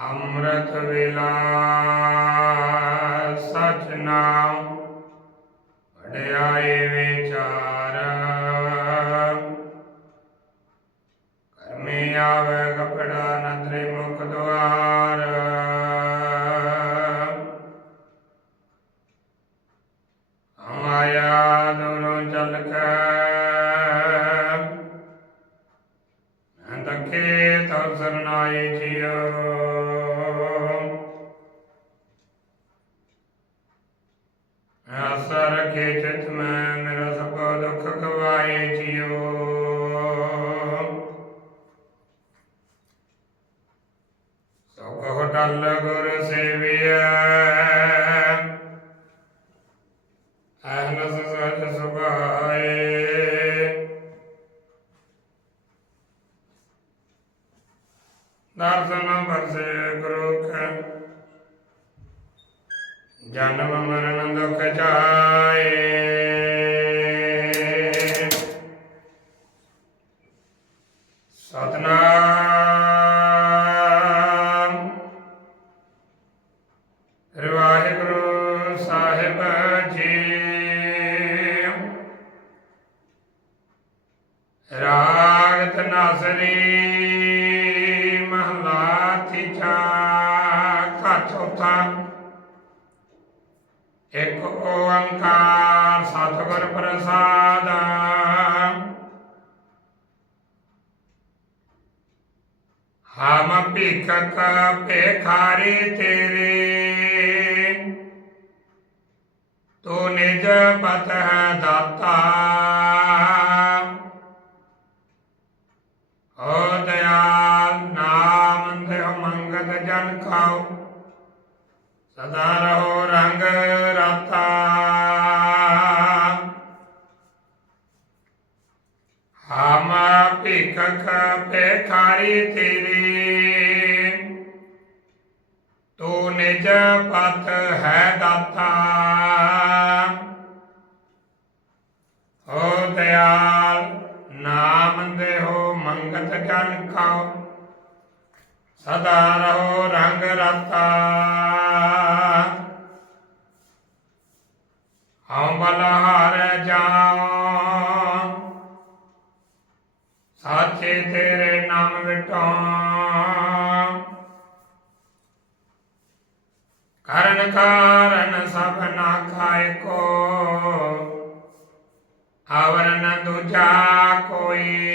ਅੰਮ੍ਰਿਤ ਵੇਲਾ, ਸਚ ਨਾਮ ਵਿਚਾਰ। ਕਰਮੀ ਆਵੇ ਕਪੜਾ ਨਦਰੀ ਮੁਖ ਦੁਆਰ। ਆਇਆ ਦੁਰੋਂ ਚਲ ਕੇ ਤਕੇ ਤਉ ਸਰਨਾਏ ਜੀਓ ਆਸਾ ਰਖੇ ਚਿਤ ਮੈਂ, ਮੇਰਾ ਸਭ ਦੁੱਖ ਗਵਾਏ ਜੀਓ। ਸੋ ਕਹੋ ਟਲ ਗੁਰ ਸੇਵੀਐ। ਅਹਨਸ ਸਚ ਸੁਭਾਏ। ਦਰਸ਼ਨ ਬਰਸੇ ਗੁਰੂ ਕੈ। ਜਨਮ ਮਰਨ ਦੁਖ ਜਾਏ ਸਤਨਾਮ। ਵਾਹਿਗੁਰੂ ਸਾਹਿਬ ਜੀ। ਰਾਗ ਤਨਾਸਰੀ ਮਹਲਾ ਤੀਜਾ ਘਰ ਚੌਥਾ। ਇੱਕ ਓੰਕਾਰ ਸਤਿਗੁਰ ਪ੍ਰਸਾਦ। ਹਮ ਭਿਖਕ ਭੇਖਾਰੀ ਤੇਰੇ। ਤੂੰ ਨਿਜ ਪਤ ਹੈ ਦਾਤਾ। ਓ ਦਇਆਲ ਨਾਮ ਦੇਹ ਮੰਗਤ ਜਨ ਖਾਓ। ਸਦਾ ਰਹੋ ਰੰਗ ਹਮ ਭਿਖਕ ਭੇਖਾਰੀ ਤੇਰੀ। ਤੂੰ ਨਿਜ ਪਤ ਹੈ ਦਾਤਾ। ਹੋ ਦਇਆਲ ਨਾਮ ਦੇਹੋ ਮੰਗਤ ਜਨ ਖਾਓ। ਸਦਾ ਰਹੋ ਰੰਗ ਰਾਤਾ। ਹਉ ਬਲਹਾਰ ਤੇਰੇ ਨਾਮ ਕਰਨ ਕਾਰਨ ਸਭ ਨਾ ਖਾਏ ਕੋ। ਆਵਰਨ ਦੂਜਾ ਕੋਈ।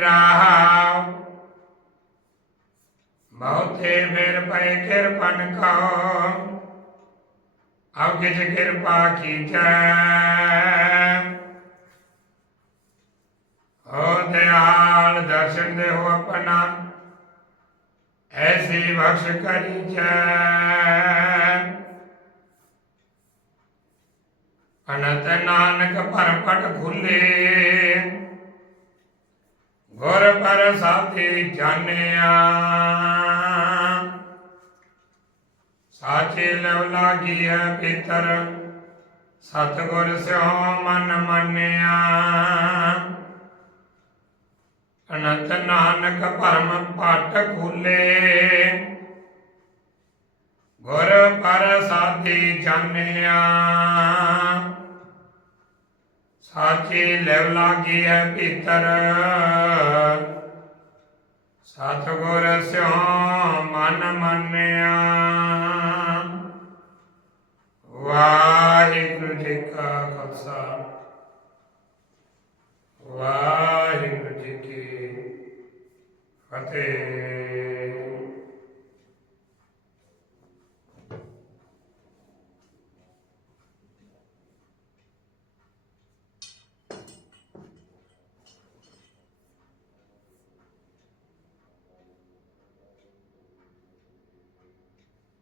ਰਾਹ। ਬਹੁਤੇ ਮੇਰ ਪਏ ਕਿਰਪਨ ਕੋ ਆਪ ਕਿਛ ਕਿਰਪਾ ਕੀਜੈ। ਓ ਦਿਆਲ ਦਰਸ਼ਨ ਦੇਹੋ ਆਪਣਾ, ਐਸੀ ਬਖਸ਼ ਕਰੀਜੈ ਅਨੰਤ ਨਾਨਕ ਪਰਪਟ ਖੁੱਲੇ, ਗੁਰ ਪਰ ਸਾਥੀ ਜਾਣਿਆ। ਸਾਚੇ ਲਵ ਲਾਗੀ ਹੈ ਪਿਤਰ, ਸਤਗੁਰ ਸਿਉ ਮਨ ਮੰਨਿਆ। ਅਨੰਤ ਨਾਨਕ ਭਰਮ ਪਟ ਖੁੱਲੇ। ਗੁਰ ਪਰ ਸਾਥੀ ਜਾਣਿਆ। ਸਾਚੇ ਲੈਵ ਲਾਗੀ ਹੈ ਭੀਤਰ ਸਤਗੁਰ ਸਿਉ ਮਨ ਮੰਨਿਆ। ਵਾਹਿਗੁਰੂ ਜੀ ਕਾ ਖਾਲਸਾ। ਵਾਹਿਗੁਰੂ ਜੀ ਕੀ Aparte,